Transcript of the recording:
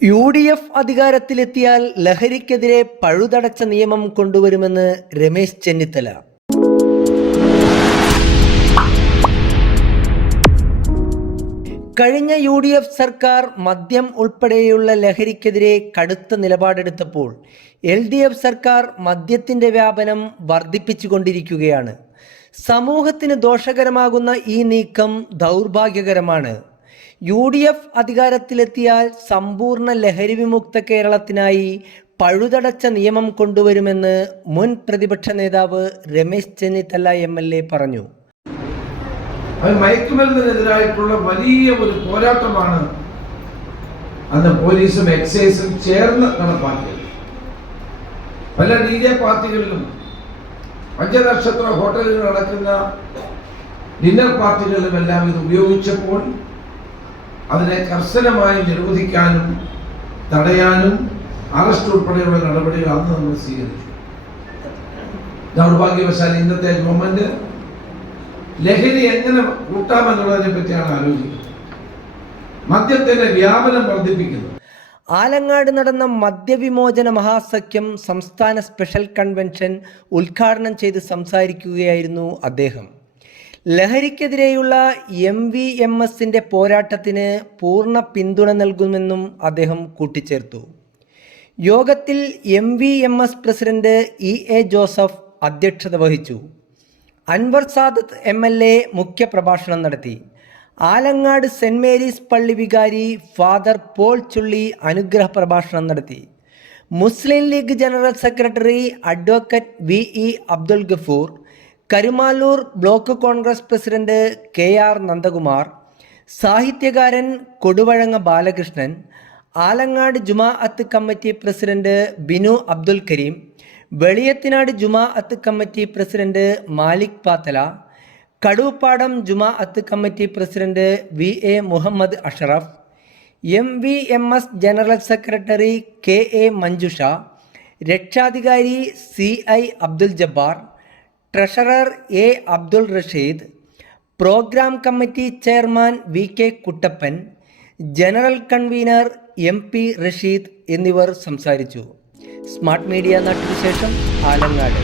UDF അധികാരത്തിലെത്തിയാൽ ലഹരിക്കെതിരെ പഴുതടച്ച നിയമം കൊണ്ടുവരുമെന്ന് രമേശ് ചെന്നിത്തല. കഴിഞ്ഞ UDF സർക്കാർ മദ്യം ഉൾപ്പെടെയുള്ള ലഹരിക്കെതിരെ കടുത്ത നിലപാടെടുത്തപ്പോൾ LDF സർക്കാർ മദ്യത്തിൻ്റെ വ്യാപനം വർദ്ധിപ്പിച്ചുകൊണ്ടിരിക്കുകയാണ്. സമൂഹത്തിന് ദോഷകരമാകുന്ന ഈ നീക്കം ദൗർഭാഗ്യകരമാണ്. UDF അധികാരത്തിലെത്തിയാൽ സമ്പൂർണ്ണ ലഹരി വിമുക്ത കേരളത്തിനായി പഴുതടച്ച നിയമം കൊണ്ടുവരുമെന്ന് മുൻ പ്രതിപക്ഷ നേതാവ് രമേശ് ചെന്നിത്തല MLA പറഞ്ഞു. മയക്കുമരുന്നിനെതിരായിട്ടുള്ള വലിയ ഒരു പോരാട്ടമാണ് അന്ന് പോലീസും എക്സൈസും ചേർന്ന് നടപ്പാക്കിയത്. പല DJ പാർട്ടികളിലും പഞ്ചനക്ഷത്ര ഹോട്ടലുകൾ നടക്കുന്ന ഡിന്നർ പാർട്ടികളിലുമെല്ലാം ഇത് ഉപയോഗിച്ചപ്പോൾ അതിനെ കർശനമായി നിരോധിക്കാനും തടയാനും അറസ്റ്റ് ഉൾപ്പെടെയുള്ള നടപടികൾ അന്ന് നമ്മൾ സ്വീകരിച്ചു. ദൗർഭാഗ്യവശാൽ ഇന്നത്തെ ഗവൺമെന്റ് ലഹരി എങ്ങനെ കൂട്ടാമെന്നുള്ളതിനെ പറ്റിയാണ് ആലോചിക്കുന്നത്. മദ്യത്തിന്റെ വ്യാപനം വർദ്ധിപ്പിക്കുന്നു. ആലങ്ങാട് നടന്ന മദ്യവിമോചന മഹാസഖ്യം സംസ്ഥാന സ്പെഷ്യൽ കൺവെൻഷൻ ഉദ്ഘാടനം ചെയ്ത് സംസാരിക്കുകയായിരുന്നു അദ്ദേഹം. ലഹരിക്കെതിരെയുള്ള MVMSന്റെ പോരാട്ടത്തിന് പൂർണ്ണ പിന്തുണ നൽകുമെന്നും അദ്ദേഹം കൂട്ടിച്ചേർത്തു. യോഗത്തിൽ MVMS പ്രസിഡന്റ് EA ജോസഫ് അധ്യക്ഷത വഹിച്ചു. അൻവർ സാദത്ത് MLA മുഖ്യപ്രഭാഷണം നടത്തി. ആലങ്ങാട് സെന്റ് മേരീസ് പള്ളി വികാരി ഫാദർ പോൾ ചുള്ളി അനുഗ്രഹ പ്രഭാഷണം നടത്തി. Muslim League general secretary advocate VE Abdul Gafoor, Karumalloor block Congress president KR Nandakumar, സാഹിത്യകാരൻ കൊടുവഴങ്ങ ബാലകൃഷ്ണൻ, ആലങ്ങാട് ജുമാഅത്ത് കമ്മിറ്റി പ്രസിഡന്റ് ബിനു അബ്ദുൽ കരീം, വെളിയത്തിനാട് ജുമാഅത്ത് കമ്മിറ്റി പ്രസിഡന്റ് മാലിക് പാത്തല, കടൂപ്പാടം ജുമാഅത്ത് committee president VA Muhammad Ashraf, MVMS general secretary KA Manjusha, രക്ഷാധികാരി CI Abdul Jabbar, treasurer A Abdul Rasheed, programme committee chairman VK Kuttappan, general convener MP Rasheed എന്നിവർ സംസാരിച്ചു. സ്മാർട്ട് മീഡിയ നാട്ടിന് ശേഷം ആലങ്ങാട്.